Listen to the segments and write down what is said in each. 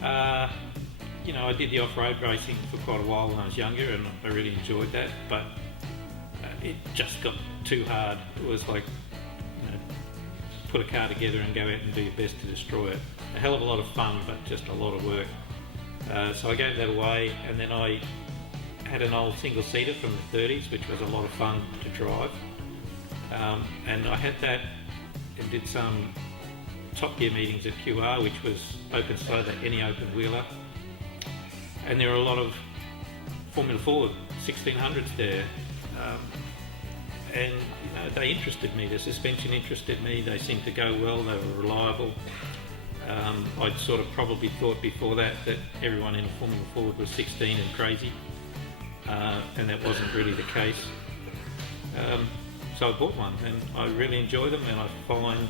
You know, I did the off-road racing for quite a while when I was younger, and I really enjoyed that, but it just got too hard. It was like, you know, put a car together and go out and do your best to destroy it. A hell of a lot of fun, but just a lot of work. So I gave that away, and then I had an old single-seater from the 30s, which was a lot of fun to drive. And I had that and did some Top Gear meetings at QR, which was open slow, that any open wheeler. And there were a lot of Formula 4 1600s there. And you know, they interested me. The suspension interested me. They seemed to go well. They were reliable. I'd sort of probably thought before that everyone in a Formula Ford was 16 and crazy, and that wasn't really the case. So I bought one, and I really enjoy them, and I find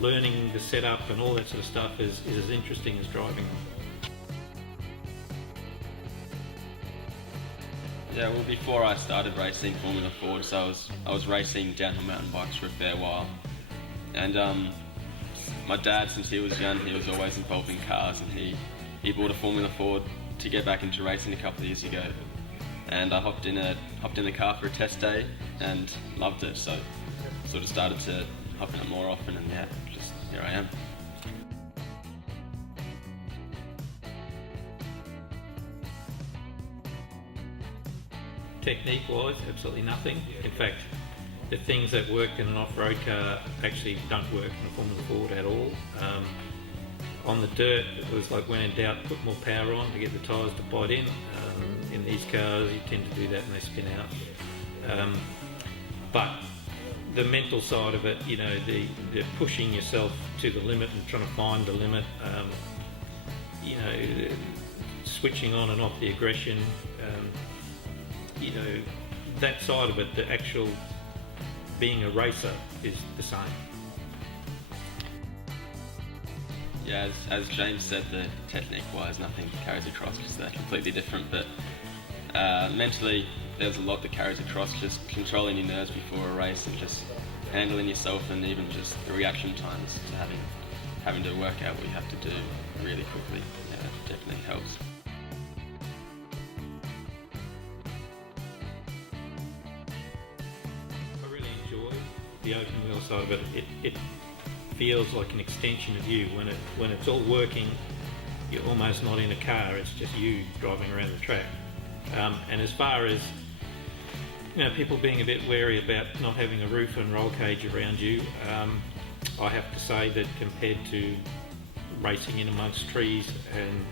learning the setup and all that sort of stuff is as interesting as driving them. Yeah, well, before I started racing Formula Ford, so I was racing downhill mountain bikes for a fair while, and my dad, since he was young, he was always involved in cars, and he bought a Formula Ford to get back into racing a couple of years ago, and I hopped in the car for a test day and loved it. So sort of started to hop in it more often, and yeah, just here I am. Technique-wise, absolutely nothing. In fact, the things that work in an off-road car actually don't work in a Formula Ford at all. On the dirt, it was like, when in doubt, put more power on to get the tyres to bite in. In these cars, you tend to do that and they spin out. But the mental side of it, you know, the pushing yourself to the limit and trying to find the limit, you know, switching on and off the aggression, you know, that side of it, the actual being a racer, is the same. Yeah, as James said, the technique-wise, nothing carries across because they're completely different. But mentally, there's a lot that carries across. Just controlling your nerves before a race and just handling yourself, and even just the reaction times to having to work out what you have to do really quickly. Yeah, that definitely helps. The open wheel side of it, it feels like an extension of you. When it's all working, you're almost not in a car, it's just you driving around the track. And as far as, you know, people being a bit wary about not having a roof and roll cage around you, I have to say that compared to racing in amongst trees and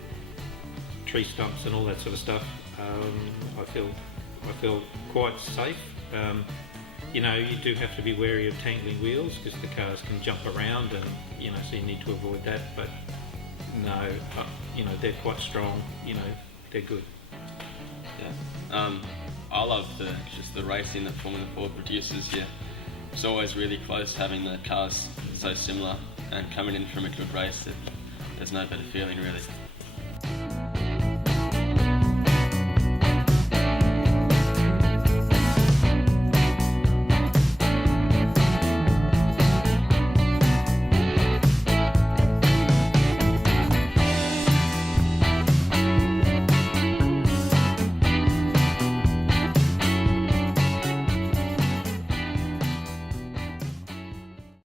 tree stumps and all that sort of stuff, I feel quite safe. You know, you do have to be wary of tangling wheels because the cars can jump around, and you know, so you need to avoid that. But no, you know, they're quite strong. You know, they're good. Yeah, I love just the racing that Formula Ford produces. Yeah, it's always really close having the cars so similar, and coming in from a good race, there's no better feeling really.